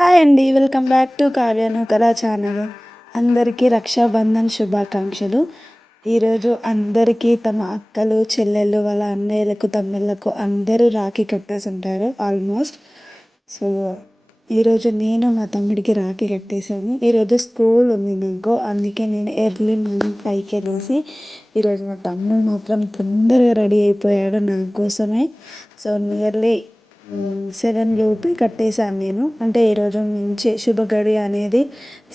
Hi అండి. Welcome back to Kavya Nookala channel. అందరికీ రక్షాబంధన్ శుభాకాంక్షలు. ఈరోజు అందరికీ తమ అక్కలు, చెల్లెళ్ళు, వాళ్ళ అన్నయ్యలకు, తమ్ముళ్ళకు అందరూ రాఖీ కట్టేసి ఉంటారు ఆల్మోస్ట్. సో ఈరోజు నేను మా తమ్ముడికి రాఖీ కట్టేశాను. ఈరోజు స్కూల్ ఉంది నాకు, అందుకే నేను ఎర్లీ మార్నింగ్ 5కే లేసి ఈరోజు మా తమ్ముడు మాత్రం తొందరగా రెడీ అయిపోయాడు నా కోసమే. సో నియర్లీ 7 లోపు కట్టేశాను నేను. అంటే ఈరోజు నుంచి శుభ గడి అనేది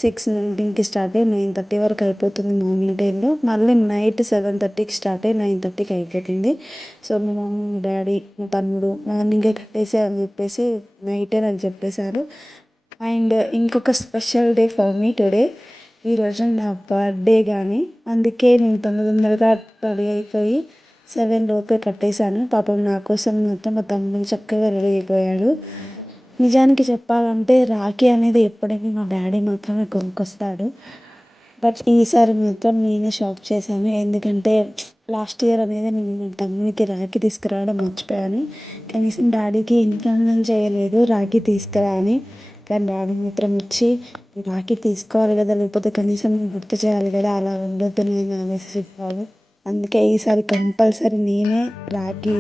6:19కి స్టార్ట్ అయ్యి 9:30 వరకు అయిపోతుంది మార్నింగ్ టైంలో. మళ్ళీ నైట్ 7:30కి స్టార్ట్ అయ్యి 9:30కి అయిపోతుంది. సో మా మమ్మీ, డాడీ, మా తమ్ముడు మార్నింగే కట్టేసే అని చెప్పేసి నైటే నాకు చెప్పేశారు. అండ్ ఇంకొక special day for me today. ఈరోజు నా బర్త్డే కానీ, అందుకే నేను తొందరగా రెడీ అయిపోయి 7 లోపే కట్టేశాను. పాపం నా కోసం మాత్రం మా తమ్ముడు చక్కగా రెడీ అయిపోయాడు. నిజానికి చెప్పాలంటే రాఖీ అనేది ఎప్పుడైనా మా డాడీ మాత్రమే కొనుక్కొస్తాడు. బట్ ఈసారి మాత్రం నేనే షాప్ చేశాను. ఎందుకంటే లాస్ట్ ఇయర్ అనేది నేను మా తమ్మునికి రాఖీ తీసుకురావడం మర్చిపోయాను. కనీసం డాడీకి ఇన్ఫార్మ్ చేయలేదు రాఖీ తీసుకురా అని. కానీ డాడీ మాత్రం వచ్చి రాఖీ తీసుకోవాలి కదా, లేకపోతే కనీసం గుర్తు చేయాలి కదా, అలా ఉండొద్దు నేను అనేసి చెప్పాడు. అందుకే ఈసారి కంపల్సరీ నేనే రాఖీ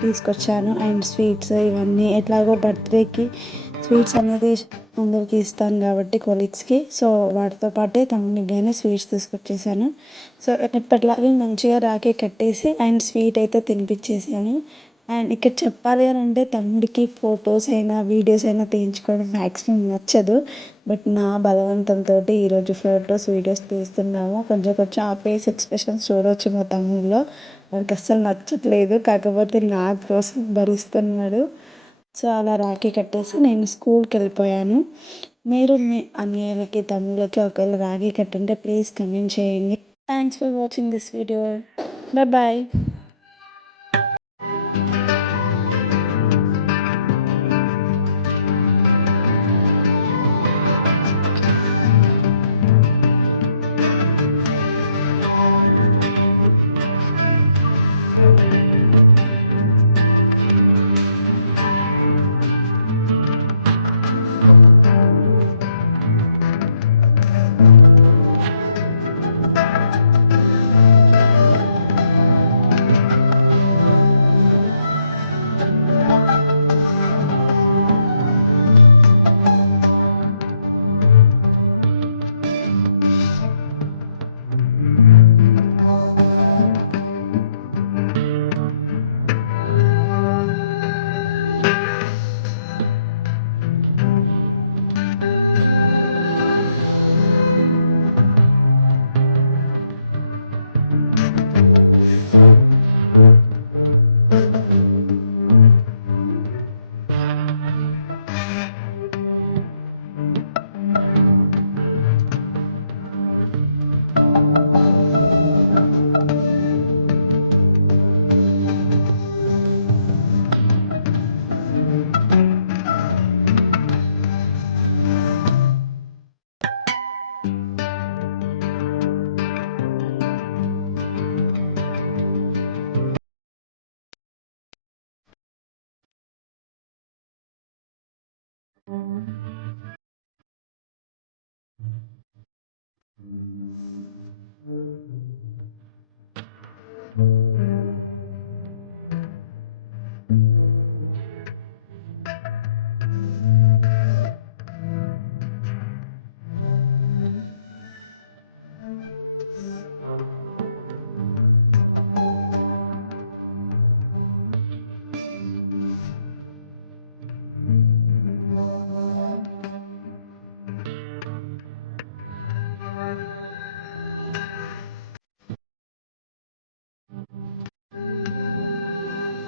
తీసుకొచ్చాను. అండ్ స్వీట్స్ ఇవన్నీ ఎట్లాగో బర్త్డేకి స్వీట్స్ అనేది అందరికి ఇస్తాను కాబట్టి కొలీగ్స్కి. సో వాటితో పాటే తమ్ముడికి కానీ స్వీట్స్ తీసుకొచ్చేసాను. సో ఎప్పటిలాగే మంచిగా రాఖీ కట్టేసి అండ్ స్వీట్ అయితే తినిపించేసాను. అండ్ ఇక్కడ చెప్పాలి అని అంటే తమ్ముడికి ఫొటోస్ అయినా వీడియోస్ అయినా తీయించుకోవడం మ్యాక్సిమం నచ్చదు. బట్ నా బలవంతంతో ఈరోజు ఫొటోస్ వీడియోస్ తీస్తున్నాము. కొంచెం కొంచెం ఆ ఫేస్ ఎక్స్ప్రెషన్స్ చూడవచ్చు మా తమ్ముడిలో. వాడికి అస్సలు నచ్చట్లేదు, కాకపోతే నా కోసం భరిస్తున్నాడు. సో అలా రాఖీ కట్టేసి నేను స్కూల్కి వెళ్ళిపోయాను. మీరు మీ అన్నయ్యలకి, తమ్ముళ్ళకి ఒకవేళ రాఖీ కట్టుంటే ప్లీజ్ కమెంట్ చేయండి. Thanks for watching this video. Bye.